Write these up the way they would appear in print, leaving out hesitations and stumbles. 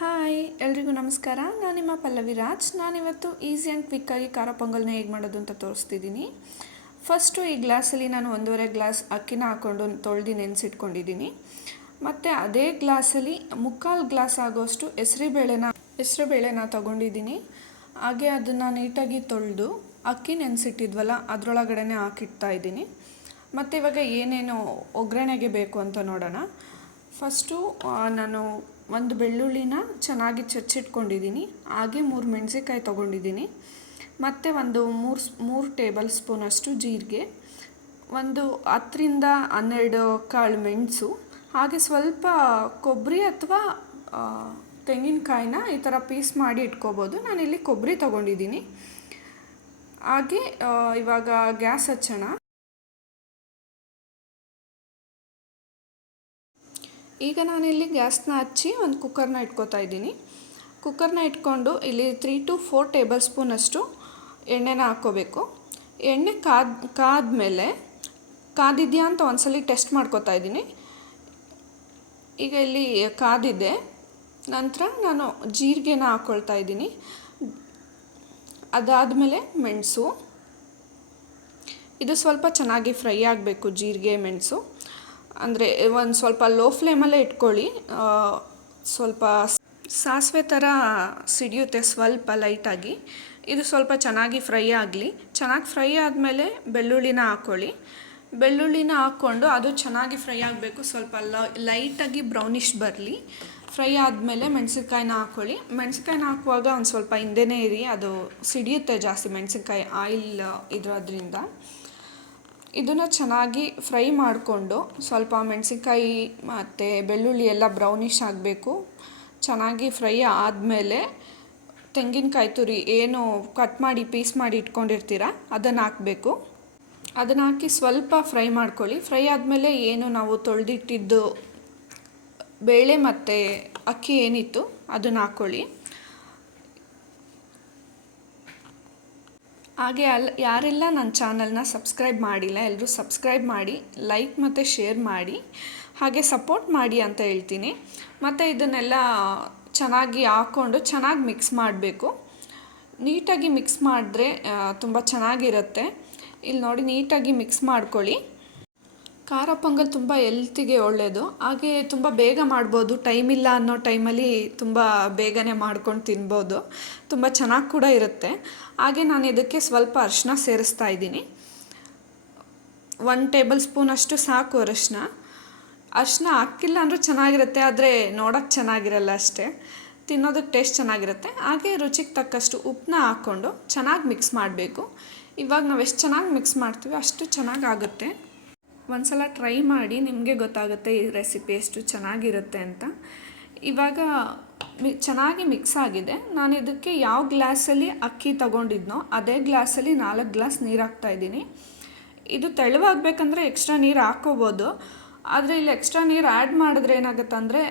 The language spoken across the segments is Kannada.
ಹಾಯ್ ಎಲ್ರಿಗೂ ನಮಸ್ಕಾರ. ನಾನು ನಿಮ್ಮ ಪಲ್ಲವಿ ರಾಜ್. ನಾನಿವತ್ತು ಈಸಿ ಆ್ಯಂಡ್ ಕ್ವಿಕ್ಕಾಗಿ ಖಾರ ಪೊಂಗಲ್ನ ಹೇಗೆ ಮಾಡೋದು ಅಂತ ತೋರಿಸ್ತಿದ್ದೀನಿ. ಫಸ್ಟು ಈ ಗ್ಲಾಸಲ್ಲಿ ನಾನು 1.5 ಗ್ಲಾಸ್ ಅಕ್ಕಿನ ಹಾಕ್ಕೊಂಡು ತೊಳೆದು ನೆನೆಸಿಟ್ಕೊಂಡಿದ್ದೀನಿ. ಮತ್ತು ಅದೇ ಗ್ಲಾಸಲ್ಲಿ 3/4 ಗ್ಲಾಸ್ ಆಗೋಷ್ಟು ಹೆಸರುಬೇಳೆನ ತೊಗೊಂಡಿದ್ದೀನಿ. ಹಾಗೆ ಅದನ್ನು ನೀಟಾಗಿ ತೊಳೆದು ಅಕ್ಕಿ ನೆನೆಸಿಟ್ಟಿದ್ವಲ್ಲ ಅದರೊಳಗಡೆ ಹಾಕಿಡ್ತಾ ಇದ್ದೀನಿ. ಮತ್ತು ಇವಾಗ ಏನೇನು ಒಗ್ಗರಣೆಗೆ ಬೇಕು ಅಂತ ನೋಡೋಣ. ಫಸ್ಟು ನಾನು ಒಂದು ಬೆಳ್ಳುಳ್ಳಿನ ಚೆನ್ನಾಗಿ ಚಚ್ಚಿಟ್ಕೊಂಡಿದ್ದೀನಿ. ಹಾಗೆ 3 ಮೆಣಸಿನ್ಕಾಯಿ ತೊಗೊಂಡಿದ್ದೀನಿ. ಮತ್ತು ಒಂದು 3 ಟೇಬಲ್ ಸ್ಪೂನಷ್ಟು ಜೀರಿಗೆ, ಒಂದು 10-12 ಕಾಳು ಮೆಣಸು, ಹಾಗೆ ಸ್ವಲ್ಪ ಕೊಬ್ಬರಿ ಅಥವಾ ತೆಂಗಿನಕಾಯಿನ ಈ ಥರ ಪೀಸ್ ಮಾಡಿ ಇಟ್ಕೋಬೋದು. ನಾನಿಲ್ಲಿ ಕೊಬ್ಬರಿ ತೊಗೊಂಡಿದ್ದೀನಿ. ಹಾಗೆ ಇವಾಗ ಗ್ಯಾಸ್ ಹಚ್ಚೋಣ. ಈಗ ನಾನಿಲ್ಲಿ ಗ್ಯಾಸ್ನ ಹಚ್ಚಿ ಒಂದು ಕುಕ್ಕರ್ನ ಇಟ್ಕೋತಾ ಇದ್ದೀನಿ. ಕುಕ್ಕರ್ನ ಇಟ್ಕೊಂಡು ಇಲ್ಲಿ 3 to 4 ಟೇಬಲ್ ಸ್ಪೂನಷ್ಟು ಎಣ್ಣೆನ ಹಾಕ್ಕೋಬೇಕು. ಎಣ್ಣೆ ಕಾದ್ಮೇಲೆ ಕಾದಿದೆಯಾ ಅಂತ ಒಂದ್ಸಲಿ ಟೆಸ್ಟ್ ಮಾಡ್ಕೋತಾ ಇದ್ದೀನಿ. ಈಗ ಇಲ್ಲಿ ಕಾದಿದೆ. ನಂತರ ನಾನು ಜೀರಿಗೆನ ಹಾಕ್ಕೊಳ್ತಾ ಇದ್ದೀನಿ. ಅದಾದಮೇಲೆ ಮೆಣಸು. ಇದು ಸ್ವಲ್ಪ ಚೆನ್ನಾಗಿ ಫ್ರೈ ಆಗಬೇಕು. ಜೀರಿಗೆ ಮೆಣಸು ಅಂದರೆ ಒಂದು ಸ್ವಲ್ಪ ಲೋ ಫ್ಲೇಮಲ್ಲೇ ಇಟ್ಕೊಳ್ಳಿ. ಸ್ವಲ್ಪ ಸಾಸಿವೆ ಥರ ಸಿಡಿಯುತ್ತೆ ಸ್ವಲ್ಪ ಲೈಟಾಗಿ. ಇದು ಸ್ವಲ್ಪ ಚೆನ್ನಾಗಿ ಫ್ರೈ ಆಗಲಿ. ಚೆನ್ನಾಗಿ ಫ್ರೈ ಆದಮೇಲೆ ಬೆಳ್ಳುಳ್ಳಿನ ಹಾಕ್ಕೊಳ್ಳಿ. ಬೆಳ್ಳುಳ್ಳಿನ ಹಾಕ್ಕೊಂಡು ಅದು ಚೆನ್ನಾಗಿ ಫ್ರೈ ಆಗಬೇಕು. ಸ್ವಲ್ಪ ಲೈಟಾಗಿ ಬ್ರೌನಿಷ್ ಬರಲಿ. ಫ್ರೈ ಆದಮೇಲೆ ಮೆಣಸಿನ್ಕಾಯಿನ ಹಾಕ್ಕೊಳ್ಳಿ. ಮೆಣಸಿನ್ಕಾಯಿನ ಹಾಕುವಾಗ ಒಂದು ಸ್ವಲ್ಪ ಹಿಂದೆನೇ ಇರಿ, ಅದು ಸಿಡಿಯುತ್ತೆ ಜಾಸ್ತಿ ಮೆಣಸಿನ್ಕಾಯಿ ಆಯಿಲ್ ಇರೋದ್ರಿಂದ. ಇದನ್ನು ಚೆನ್ನಾಗಿ ಫ್ರೈ ಮಾಡಿಕೊಂಡು ಸ್ವಲ್ಪ ಮೆಣಸಿನ್ಕಾಯಿ ಮತ್ತು ಬೆಳ್ಳುಳ್ಳಿ ಎಲ್ಲ ಬ್ರೌನಿಷ್ ಆಗಬೇಕು. ಚೆನ್ನಾಗಿ ಫ್ರೈ ಆದಮೇಲೆ ತೆಂಗಿನಕಾಯಿ ತುರಿ ಏನು ಕಟ್ ಮಾಡಿ ಪೀಸ್ ಮಾಡಿ ಇಟ್ಕೊಂಡಿರ್ತೀರ ಅದನ್ನು ಹಾಕಬೇಕು. ಅದನ್ನು ಹಾಕಿ ಸ್ವಲ್ಪ ಫ್ರೈ ಮಾಡ್ಕೊಳ್ಳಿ. ಫ್ರೈ ಆದಮೇಲೆ ಏನು ನಾವು ತೊಳೆದಿಟ್ಟಿದ್ದು ಬೇಳೆ ಮತ್ತು ಅಕ್ಕಿ ಏನಿತ್ತು ಅದನ್ನು ಹಾಕ್ಕೊಳ್ಳಿ. ಹಾಗೆ ಯಾರೆಲ್ಲ ನನ್ನ ಚಾನಲ್ನ ಸಬ್ಸ್ಕ್ರೈಬ್ ಮಾಡಿಲ್ಲ ಎಲ್ಲರೂ ಸಬ್ಸ್ಕ್ರೈಬ್ ಮಾಡಿ, ಲೈಕ್ ಮತ್ತು ಶೇರ್ ಮಾಡಿ, ಹಾಗೆ ಸಪೋರ್ಟ್ ಮಾಡಿ ಅಂತ ಹೇಳ್ತೀನಿ. ಮತ್ತು ಇದನ್ನೆಲ್ಲ ಚೆನ್ನಾಗಿ ಹಾಕ್ಕೊಂಡು ಚೆನ್ನಾಗಿ ಮಿಕ್ಸ್ ಮಾಡಬೇಕು. ನೀಟಾಗಿ ಮಿಕ್ಸ್ ಮಾಡಿದ್ರೆ ತುಂಬ ಚೆನ್ನಾಗಿರುತ್ತೆ. ಇಲ್ಲಿ ನೋಡಿ ನೀಟಾಗಿ ಮಿಕ್ಸ್ ಮಾಡ್ಕೊಳ್ಳಿ. ಖಾರ ಪೊಂಗಲ್ ತುಂಬ ಎಲ್ತಿಗೆ ಒಳ್ಳೆಯದು. ಹಾಗೆ ತುಂಬ ಬೇಗ ಮಾಡ್ಬೋದು. ಟೈಮ್ ಇಲ್ಲ ಅನ್ನೋ ಟೈಮಲ್ಲಿ ತುಂಬ ಬೇಗನೆ ಮಾಡ್ಕೊಂಡು ತಿನ್ಬೋದು. ತುಂಬ ಚೆನ್ನಾಗಿ ಕೂಡ ಇರುತ್ತೆ. ಹಾಗೆ ನಾನು ಇದಕ್ಕೆ ಸ್ವಲ್ಪ ಅರಿಶಿನ ಸೇರಿಸ್ತಾ ಇದ್ದೀನಿ. 1 ಟೇಬಲ್ ಸ್ಪೂನಷ್ಟು ಸಾಕು ಅರಿಶಿನ. ಅರಿಶಿನ ಹಾಕಿಲ್ಲ ಅಂದರೂ ಚೆನ್ನಾಗಿರುತ್ತೆ, ಆದರೆ ನೋಡೋಕ್ಕೆ ಚೆನ್ನಾಗಿರಲ್ಲ ಅಷ್ಟೇ. ತಿನ್ನೋದಕ್ಕೆ ಟೇಸ್ಟ್ ಚೆನ್ನಾಗಿರುತ್ತೆ. ಹಾಗೆ ರುಚಿಗೆ ತಕ್ಕಷ್ಟು ಉಪ್ಪನ್ನ ಹಾಕ್ಕೊಂಡು ಚೆನ್ನಾಗಿ ಮಿಕ್ಸ್ ಮಾಡಬೇಕು. ಇವಾಗ ನಾವು ಎಷ್ಟು ಚೆನ್ನಾಗಿ ಮಿಕ್ಸ್ ಮಾಡ್ತೀವಿ ಅಷ್ಟು ಚೆನ್ನಾಗಾಗುತ್ತೆ. ಒಂದ್ಸಲ ಟ್ರೈ ಮಾಡಿ, ನಿಮಗೆ ಗೊತ್ತಾಗುತ್ತೆ ಈ ರೆಸಿಪಿ ಎಷ್ಟು ಚೆನ್ನಾಗಿರುತ್ತೆ ಅಂತ. ಇವಾಗ ಚೆನ್ನಾಗಿ ಮಿಕ್ಸ್ ಆಗಿದೆ. ನಾನು ಇದಕ್ಕೆ ಯಾವ ಗ್ಲಾಸಲ್ಲಿ ಅಕ್ಕಿ ತಗೊಂಡಿದ್ನೋ ಅದೇ ಗ್ಲಾಸಲ್ಲಿ 4 ಗ್ಲಾಸ್ ನೀರು ಹಾಕ್ತಾಯಿದ್ದೀನಿ. ಇದು ತೆಳುವಾಗಬೇಕಂದ್ರೆ ಎಕ್ಸ್ಟ್ರಾ ನೀರು ಹಾಕ್ಕೋಬೋದು. ಆದರೆ ಇಲ್ಲಿ ಎಕ್ಸ್ಟ್ರಾ ನೀರು ಆ್ಯಡ್ ಮಾಡಿದ್ರೆ ಏನಾಗುತ್ತೆ ಅಂದರೆ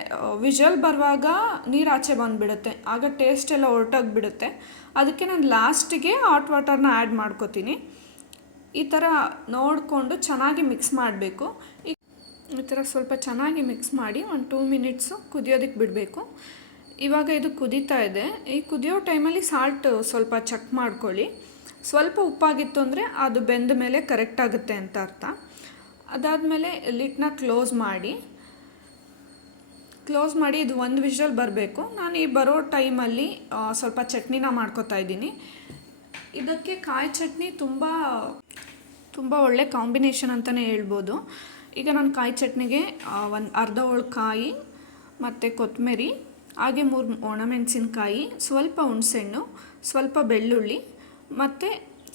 ವಿಷಲ್ ಬರುವಾಗ ನೀರು ಆಚೆ ಬಂದುಬಿಡುತ್ತೆ. ಆಗ ಟೇಸ್ಟ್ ಎಲ್ಲ ಹೊರಟೋಗ್ಬಿಡುತ್ತೆ. ಅದಕ್ಕೆ ನಾನು ಲಾಸ್ಟಿಗೆ ಹಾಟ್ ವಾಟರ್ನ ಆ್ಯಡ್ ಮಾಡ್ಕೋತೀನಿ. ಈ ಥರ ನೋಡಿಕೊಂಡು ಚೆನ್ನಾಗಿ ಮಿಕ್ಸ್ ಮಾಡಬೇಕು. ಈ ಥರ ಸ್ವಲ್ಪ ಚೆನ್ನಾಗಿ ಮಿಕ್ಸ್ ಮಾಡಿ ಒಂದು 2 ಮಿನಿಟ್ಸು ಕುದಿಯೋದಕ್ಕೆ ಬಿಡಬೇಕು. ಇವಾಗ ಇದು ಕುದೀತಾ ಇದೆ. ಈ ಕುದಿಯೋ ಟೈಮಲ್ಲಿ ಸಾಲ್ಟ್ ಸ್ವಲ್ಪ ಚೆಕ್ ಮಾಡ್ಕೊಳ್ಳಿ. ಸ್ವಲ್ಪ ಉಪ್ಪಾಗಿತ್ತು ಅಂದರೆ ಅದು ಬೆಂದ ಮೇಲೆ ಕರೆಕ್ಟ್ ಆಗುತ್ತೆ ಅಂತ ಅರ್ಥ. ಅದಾದಮೇಲೆ ಲಿಡ್ನ ಕ್ಲೋಸ್ ಮಾಡಿ ಇದು 1 ವಿಷಲ್ ಬರಬೇಕು. ನಾನು ಈ ಬರೋ ಟೈಮಲ್ಲಿ ಸ್ವಲ್ಪ ಚಟ್ನಿನ ಮಾಡ್ಕೊತಾ ಇದ್ದೀನಿ. ಇದಕ್ಕೆ ಕಾಯಿ ಚಟ್ನಿ ತುಂಬ ಒಳ್ಳೆ ಕಾಂಬಿನೇಷನ್ ಅಂತಲೇ ಹೇಳ್ಬೋದು. ಈಗ ನಾನು ಕಾಯಿ ಚಟ್ನಿಗೆ ಒಂದು ಅರ್ಧ ಹೋಳು ಕಾಯಿ ಮತ್ತು ಕೊತ್ತಂಬರಿ, ಹಾಗೆ 3 ಒಣಮೆಣಸಿನ್ಕಾಯಿ, ಸ್ವಲ್ಪ ಹುಣಸೆಹಣ್ಣು, ಸ್ವಲ್ಪ ಬೆಳ್ಳುಳ್ಳಿ ಮತ್ತು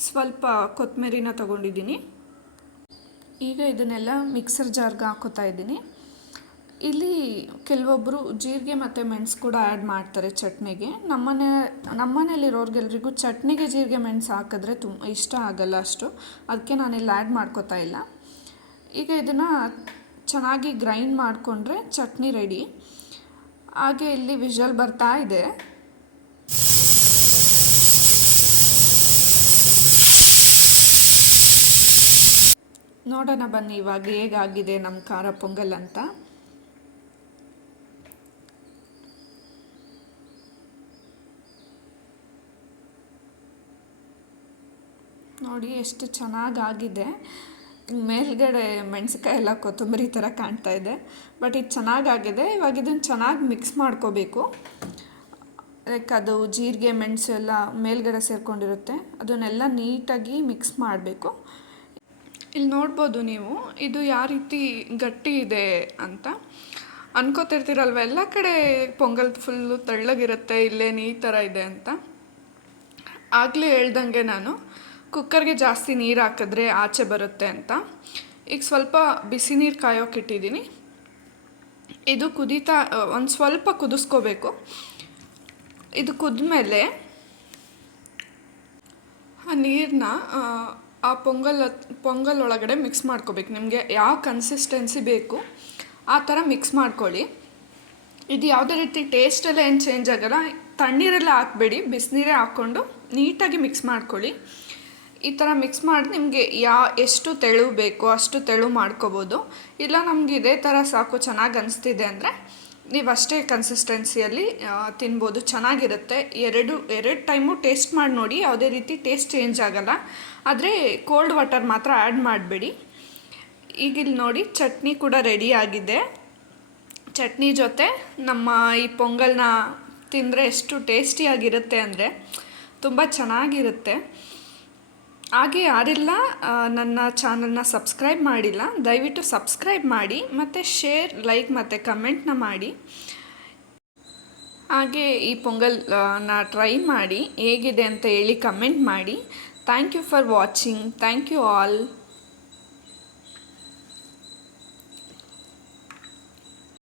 ಸ್ವಲ್ಪ ಕೊತ್ತಂಬರಿನ ತೊಗೊಂಡಿದ್ದೀನಿ. ಈಗ ಇದನ್ನೆಲ್ಲ ಮಿಕ್ಸರ್ ಜಾರ್ಗೆ ಹಾಕೋತಾ ಇದ್ದೀನಿ. ಇಲ್ಲಿ ಕೆಲವೊಬ್ಬರು ಜೀರಿಗೆ ಮತ್ತು ಮೆಣಸು ಕೂಡ ಆ್ಯಡ್ ಮಾಡ್ತಾರೆ ಚಟ್ನಿಗೆ. ನಮ್ಮನೇಲಿರೋರಿಗೆಲ್ರಿಗೂ ಚಟ್ನಿಗೆ ಜೀರಿಗೆ ಮೆಣಸು ಹಾಕಿದ್ರೆ ಇಷ್ಟ ಆಗಲ್ಲ ಅಷ್ಟು. ಅದಕ್ಕೆ ನಾನಿಲ್ಲಿ ಆ್ಯಡ್ ಮಾಡ್ಕೋತಾ ಇಲ್ಲ. ಈಗ ಇದನ್ನು ಚೆನ್ನಾಗಿ ಗ್ರೈಂಡ್ ಮಾಡಿಕೊಂಡ್ರೆ ಚಟ್ನಿ ರೆಡಿ. ಹಾಗೆ ಇಲ್ಲಿ ವಿಷಲ್ ಬರ್ತಾ ಇದೆ. ನೋಡೋಣ ಬನ್ನಿ ಇವಾಗ ಹೇಗಾಗಿದೆ ನಮ್ಮ ಖಾರ ಪೊಂಗಲ್ ಅಂತ. ನೋಡಿ ಎಷ್ಟು ಚೆನ್ನಾಗಾಗಿದೆ. ಮೇಲ್ಗಡೆ ಮೆಣಸಿನ್ಕಾಯಿ ಎಲ್ಲ ಕೊತ್ತಂಬರಿ ಥರ ಕಾಣ್ತಾ ಇದೆ, ಬಟ್ ಇದು ಚೆನ್ನಾಗಾಗಿದೆ. ಇವಾಗ ಇದನ್ನು ಚೆನ್ನಾಗಿ ಮಿಕ್ಸ್ ಮಾಡ್ಕೋಬೇಕು. ಲೈಕ್ ಅದು ಜೀರಿಗೆ ಮೆಣಸು ಎಲ್ಲ ಮೇಲ್ಗಡೆ ಸೇರಿಕೊಂಡಿರುತ್ತೆ, ಅದನ್ನೆಲ್ಲ ನೀಟಾಗಿ ಮಿಕ್ಸ್ ಮಾಡಬೇಕು. ಇಲ್ಲಿ ನೋಡ್ಬೋದು ನೀವು, ಇದು ಯಾವ ರೀತಿ ಗಟ್ಟಿ ಇದೆ ಅಂತ ಅನ್ಕೋತಿರ್ತೀರಲ್ವ. ಎಲ್ಲ ಕಡೆ ಪೊಂಗಲ್ ಫುಲ್ಲು ತೆಳ್ಳಗಿರುತ್ತೆ, ಇಲ್ಲೇನು ಈ ಥರ ಇದೆ ಅಂತ. ಆಗಲೇ ಹೇಳ್ದಂಗೆ ನಾನು ಕುಕ್ಕರ್ಗೆ ಜಾಸ್ತಿ ನೀರು ಹಾಕಿದ್ರೆ ಆಚೆ ಬರುತ್ತೆ ಅಂತ. ಈಗ ಸ್ವಲ್ಪ ಬಿಸಿ ನೀರು ಕಾಯೋಕೆ ಇಟ್ಟಿದ್ದೀನಿ. ಇದು ಕುದೀತಾ ಒಂದು ಸ್ವಲ್ಪ ಕುದಿಸ್ಕೋಬೇಕು. ಇದು ಕುದ್ಮೇಲೆ ಆ ನೀರನ್ನ ಆ ಪೊಂಗಲ್ ಒಳಗಡೆ ಮಿಕ್ಸ್ ಮಾಡ್ಕೋಬೇಕು. ನಿಮಗೆ ಯಾವ ಕನ್ಸಿಸ್ಟೆನ್ಸಿ ಬೇಕು ಆ ಥರ ಮಿಕ್ಸ್ ಮಾಡ್ಕೊಳ್ಳಿ. ಇದು ಯಾವುದೇ ರೀತಿ ಟೇಸ್ಟೆಲ್ಲ ಏನು ಚೇಂಜ್ ಆಗೋಲ್ಲ. ತಣ್ಣೀರೆಲ್ಲ ಹಾಕಬೇಡಿ, ಬಿಸಿನೀರೇ ಹಾಕ್ಕೊಂಡು ನೀಟಾಗಿ ಮಿಕ್ಸ್ ಮಾಡ್ಕೊಳ್ಳಿ. ಈ ಥರ ಮಿಕ್ಸ್ ಮಾಡಿ ನಿಮಗೆ ಎಷ್ಟು ತೆಳು ಬೇಕೋ ಅಷ್ಟು ತೆಳು ಮಾಡ್ಕೋಬೋದು. ಇಲ್ಲ ನಮ್ಗೆ ಇದೇ ಥರ ಸಾಕು ಚೆನ್ನಾಗಿ ಅನಿಸ್ತಿದೆ ಅಂದರೆ ನೀವು ಅಷ್ಟೇ ಕನ್ಸಿಸ್ಟೆನ್ಸಿಯಲ್ಲಿ ತಿನ್ಬೋದು, ಚೆನ್ನಾಗಿರುತ್ತೆ. ಎರಡು ಟೈಮು ಟೇಸ್ಟ್ ಮಾಡಿ ನೋಡಿ, ಯಾವುದೇ ರೀತಿ ಟೇಸ್ಟ್ ಚೇಂಜ್ ಆಗೋಲ್ಲ. ಆದರೆ ಕೋಲ್ಡ್ ವಾಟರ್ ಮಾತ್ರ ಆ್ಯಡ್ ಮಾಡಬೇಡಿ. ಈಗಿಲ್ಲಿ ನೋಡಿ ಚಟ್ನಿ ಕೂಡ ರೆಡಿ ಆಗಿದೆ. ಚಟ್ನಿ ಜೊತೆ ನಮ್ಮ ಈ ಪೊಂಗಲ್ನ ತಿಂದರೆ ಎಷ್ಟು ಟೇಸ್ಟಿಯಾಗಿರುತ್ತೆ ಅಂದರೆ ತುಂಬ ಚೆನ್ನಾಗಿರುತ್ತೆ. ಹಾಗೆ ಯಾರೆಲ್ಲ ನನ್ನ ಚಾನಲ್ನ ಸಬ್ಸ್ಕ್ರೈಬ್ ಮಾಡಿಲ್ಲ, ದಯವಿಟ್ಟು ಸಬ್ಸ್ಕ್ರೈಬ್ ಮಾಡಿ ಮತ್ತು ಶೇರ್, ಲೈಕ್ ಮತ್ತು ಕಮೆಂಟ್ನ ಮಾಡಿ. ಹಾಗೆ ಈ ಪೊಂಗಲ್ನ ಟ್ರೈ ಮಾಡಿ ಹೇಗಿದೆ ಅಂತ ಹೇಳಿ ಕಮೆಂಟ್ ಮಾಡಿ. Thank you for watching. Thank you all.